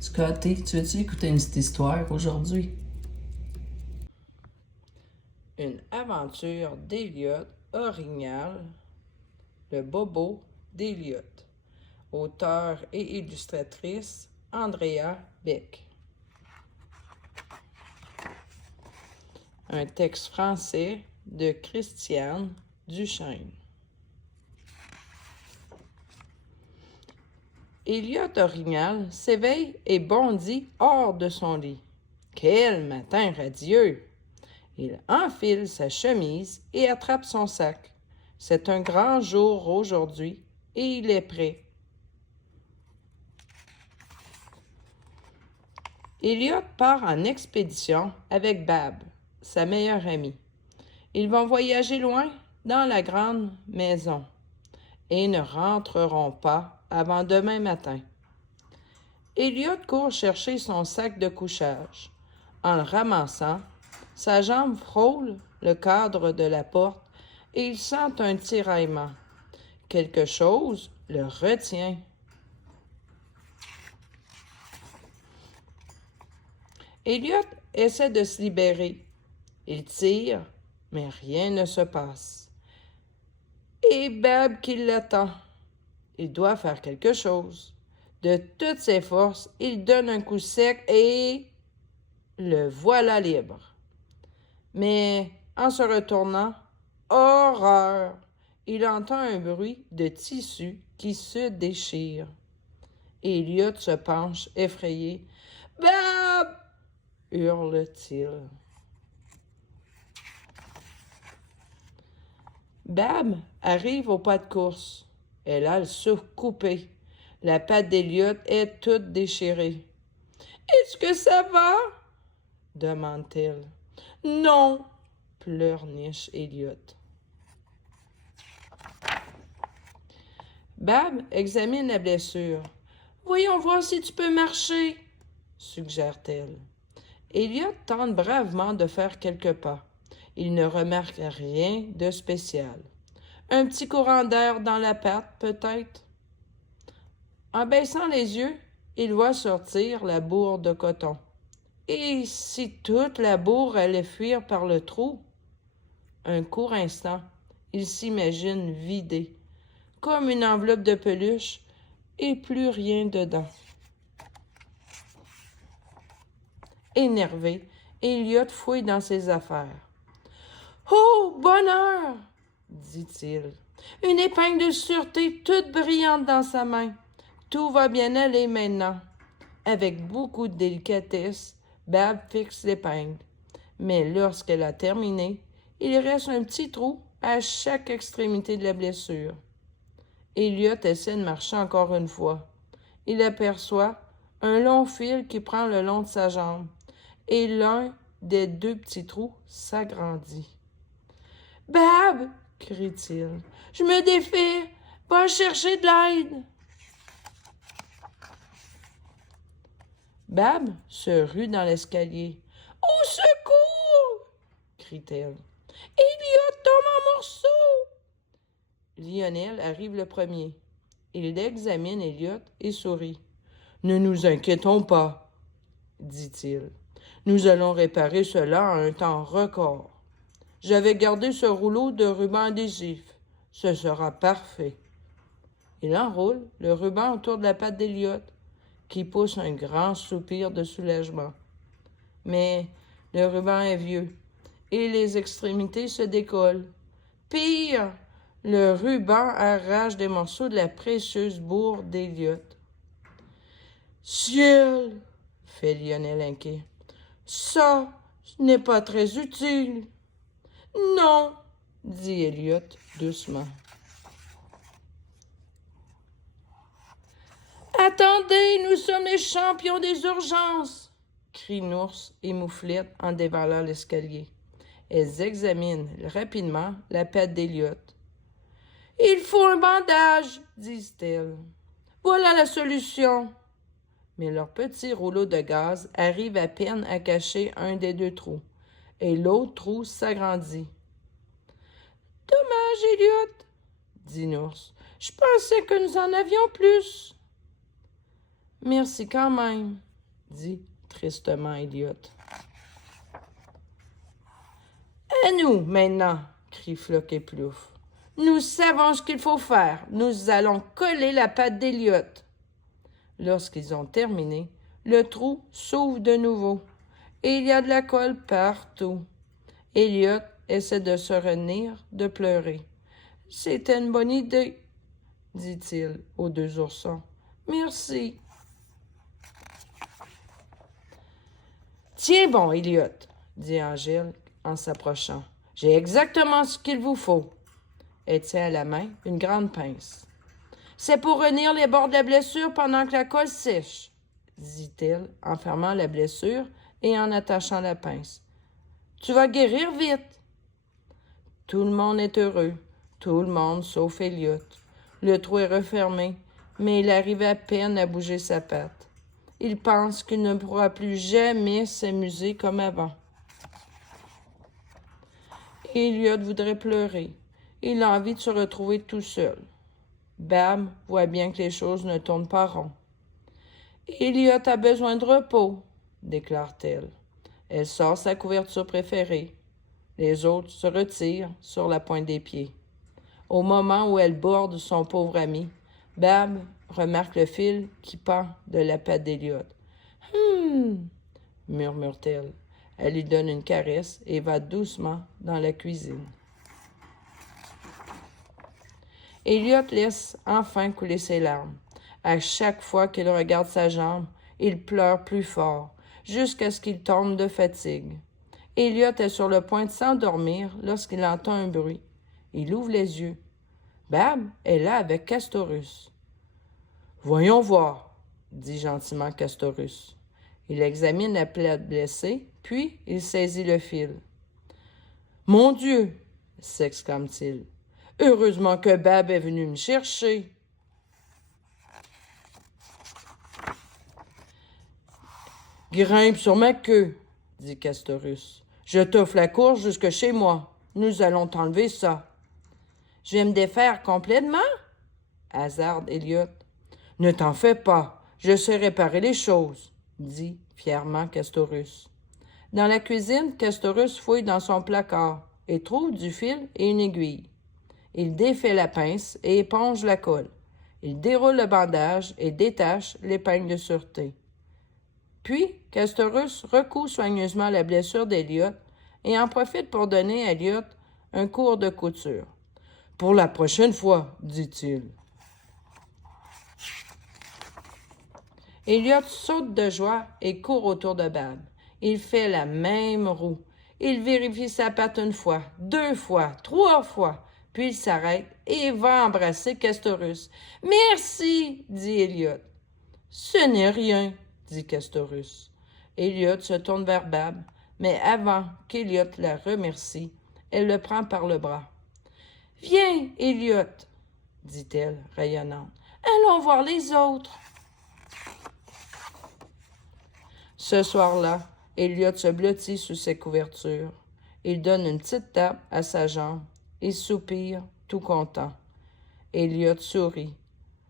Scotty, tu veux-tu écouter une petite histoire aujourd'hui? Une aventure d'Eliot Orignal, le bobo d'Eliot. Auteur et illustratrice Andrea Beck. Un texte français de Christiane Duchesne. Eliot Orignal s'éveille et bondit hors de son lit. Quel matin radieux! Il enfile sa chemise et attrape son sac. C'est un grand jour aujourd'hui et il est prêt. Eliot part en expédition avec Bab, sa meilleure amie. Ils vont voyager loin dans la grande maison et ne rentreront pas avant demain matin. Eliot court chercher son sac de couchage. En le ramassant, sa jambe frôle le cadre de la porte et il sent un tiraillement. Quelque chose le retient. Eliot essaie de se libérer. Il tire, mais rien ne se passe. Et Bab qui l'attend. Il doit faire quelque chose. De toutes ses forces, il donne un coup sec et le voilà libre. Mais en se retournant, horreur! Il entend un bruit de tissu qui se déchire. Eliot se penche, effrayé. « Bab! » hurle-t-il. Bab arrive au pas de course. Elle a le souffle coupé. La patte d'Eliot est toute déchirée. « Est-ce que ça va? » demande-t-elle. « Non, » pleurniche Eliot. Bab examine la blessure. « Voyons voir si tu peux marcher, » suggère-t-elle. Eliot tente bravement de faire quelques pas. Il ne remarque rien de spécial. Un petit courant d'air dans la patte, peut-être. En baissant les yeux, il voit sortir la bourre de coton. Et si toute la bourre allait fuir par le trou? Un court instant, il s'imagine vidé, comme une enveloppe de peluche, et plus rien dedans. Énervé, Eliot fouille dans ses affaires. « Oh, bonheur! » dit-il. Une épingle de sûreté toute brillante dans sa main. Tout va bien aller maintenant. Avec beaucoup de délicatesse, Bab fixe l'épingle. Mais lorsqu'elle a terminé, il reste un petit trou à chaque extrémité de la blessure. Eliot essaie de marcher encore une fois. Il aperçoit un long fil qui prend le long de sa jambe, et l'un des deux petits trous s'agrandit. « Bab! » crie-t-il. « Je me défais! Va chercher de l'aide! » Bab se rue dans l'escalier. « Au secours! » crie-t-elle. « Eliot tombe en morceaux! » Lionel arrive le premier. Il examine Eliot et sourit. « Ne nous inquiétons pas, » dit-il. « Nous allons réparer cela en un temps record. J'avais gardé ce rouleau de ruban adhésif. Ce sera parfait. » Il enroule le ruban autour de la patte d'Eliot, qui pousse un grand soupir de soulagement. Mais le ruban est vieux et les extrémités se décollent. Pire, le ruban arrache des morceaux de la précieuse bourre d'Eliot. « Ciel! » fait Lionel inquiet. « Ça n'est pas très utile. »« Non, » dit Eliot doucement. « Attendez, nous sommes les champions des urgences !» crient Nours et Mouflette en dévalant l'escalier. Elles examinent rapidement la patte d'Eliot. « Il faut un bandage, » disent-elles. « Voilà la solution. » Mais leur petit rouleau de gaz arrive à peine à cacher un des deux trous, et l'autre trou s'agrandit. « Dommage, Eliot, » dit Nours. « Je pensais que nous en avions plus. » « Merci quand même, » dit tristement Elliot. À nous, maintenant, crie Floc et Plouf. Nous savons ce qu'il faut faire. Nous allons coller la patte d'Elliot. Lorsqu'ils ont terminé, le trou s'ouvre de nouveau et il y a de la colle partout. Elliot essaie de se retenir de pleurer. « C'était une bonne idée, » dit-il aux deux oursons. « Merci. »« Tiens bon, Elliot, » dit Angèle en s'approchant. « J'ai exactement ce qu'il vous faut. » Elle tient à la main une grande pince. « C'est pour retenir les bords de la blessure pendant que la colle sèche, » dit-elle en fermant la blessure et en attachant la pince. « Tu vas guérir vite. » Tout le monde est heureux, tout le monde sauf Elliot. Le trou est refermé, mais il arrive à peine à bouger sa patte. Il pense qu'il ne pourra plus jamais s'amuser comme avant. Elliot voudrait pleurer. Il a envie de se retrouver tout seul. Bab voit bien que les choses ne tournent pas rond. « Elliot a besoin de repos, » déclare-t-elle. Elle sort sa couverture préférée. Les autres se retirent sur la pointe des pieds. Au moment où elle borde son pauvre ami, Bab remarque le fil qui pend de la patte d'Elliot. « murmure-t-elle. Elle lui donne une caresse et va doucement dans la cuisine. Elliot laisse enfin couler ses larmes. À chaque fois qu'il regarde sa jambe, il pleure plus fort, jusqu'à ce qu'il tombe de fatigue. Elliot est sur le point de s'endormir lorsqu'il entend un bruit. Il ouvre les yeux. Bab est là avec Castorus. « Voyons voir, » dit gentiment Castorus. Il examine la plaie blessée, puis il saisit le fil. « Mon Dieu ! » s'exclame-t-il. « Heureusement que Bab est venu me chercher. » « Grimpe sur ma queue, » dit Castorus. « Je t'offre la course jusque chez moi. Nous allons t'enlever ça. »« Je vais me défaire complètement? » hasarde Elliot. « Ne t'en fais pas, je sais réparer les choses, » dit fièrement Castorus. Dans la cuisine, Castorus fouille dans son placard et trouve du fil et une aiguille. Il défait la pince et éponge la colle. Il déroule le bandage et détache l'épingle de sûreté. Puis, Castorus recoud soigneusement la blessure d'Elliot et en profite pour donner à Elliot un cours de couture. « Pour la prochaine fois, » dit-il. Elliot saute de joie et court autour de Bab. Il fait la même roue. Il vérifie sa patte une fois, 2 fois, 3 fois, puis il s'arrête et va embrasser Castorus. « Merci, » dit Elliot. « Ce n'est rien, » dit Castorus. Elliot se tourne vers Bab, mais avant qu'Elliot la remercie, elle le prend par le bras. « Viens, Elliot, » dit-elle, rayonnante. « Allons voir les autres. » Ce soir-là, Elliot se blottit sous ses couvertures. Il donne une petite tape à sa jambe et soupire, tout content. Elliot sourit.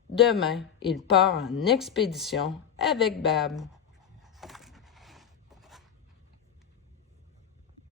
Demain, il part en expédition avec Bab.